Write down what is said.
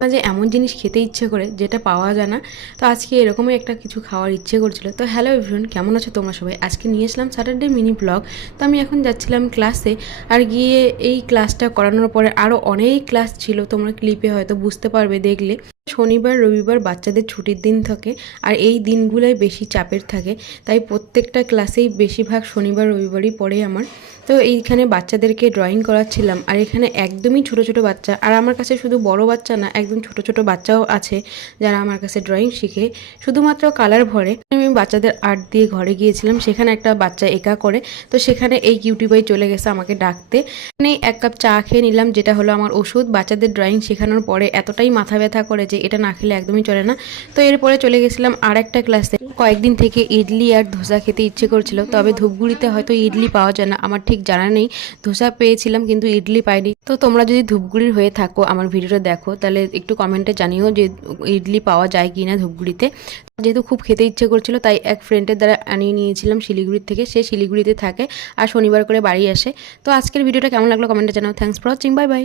মাঝে এমন জিনিস খেতে ইচ্ছে করে যেটা পাওয়া যায় না। তো আজকে এরকমই একটা কিছু খাওয়ার ইচ্ছে করছিল। তো হ্যালো এভরিওয়ান, কেমন আছো তোমরা সবাই? আজকে নিয়ে আসলাম স্যাটারডে মিনি ব্লগ। তো আমি এখন যাচ্ছিলাম ক্লাসে, আর গিয়ে এই ক্লাসটা করানোর পরে আরও অনেক ক্লাস ছিল, তোমরা ক্লিপে হয়তো বুঝতে পারবে দেখলে। শনিবার রবিবার বাচ্চাদের ছুটির দিন থাকে, আর এই দিনগুলোই বেশি চাপের থাকে, তাই প্রত্যেকটা ক্লাসেই বেশিরভাগ শনিবার রবিবারই পড়ে আমার। তো এইখানে বাচ্চাদেরকে ড্রয়িং করাচ্ছিলাম, আর এখানে একদমই ছোট ছোট বাচ্চা, আর আমার কাছে শুধু বড় বাচ্চা না, একদম ছোট ছোট বাচ্চাও আছে যারা আমার কাছে ড্রয়িং শিখে শুধুমাত্র কালার ভরে। আমি বাচ্চাদের আর্ট দিয়ে ঘরে গিয়েছিলাম, সেখানে একটা বাচ্চা একা করে, তো সেখানে এই কিউটি বই চলে গেছে আমাকে ডাকতে। মানে এক কাপ চা খেয়ে নিলাম, যেটা হলো আমার ওষুধ। বাচ্চাদের ড্রয়িং শেখানোর পরে এতটাই মাথা ব্যথা করে যে এটা না খেলে একদমই চলে না। তো এরপরে চলে গেছিলাম আর একটা ক্লাসে। কয়েকদিন থেকে ইডলি আর ধোসা খেতে ইচ্ছে করছিল, তবে ধূপগুড়িতে হয়তো ইডলি পাওয়া যায় না, আমার ঠিক জানা নেই। ধোসা পেয়েছিলাম কিন্তু ইডলি পাইনি। তো তোমরা যদি ধূপগুড়ির হয়ে থাকো, আমার ভিডিওটা দেখো, তাহলে একটু কমেন্টে জানিও যে ইডলি পাওয়া যায় কি না ধূপগুড়িতে। যেহেতু খুব খেতে ইচ্ছে করছিল, তাই এক ফ্রেন্ডের দ্বারা আনিয়ে নিয়েছিলাম শিলিগুড়ির থেকে। সে শিলিগুড়িতে থাকে আর শনিবার করে বাড়ি আসে। তো আজকের ভিডিওটা কেমন লাগলো কমেন্টে জানাও। Thanks for watching, bye bye.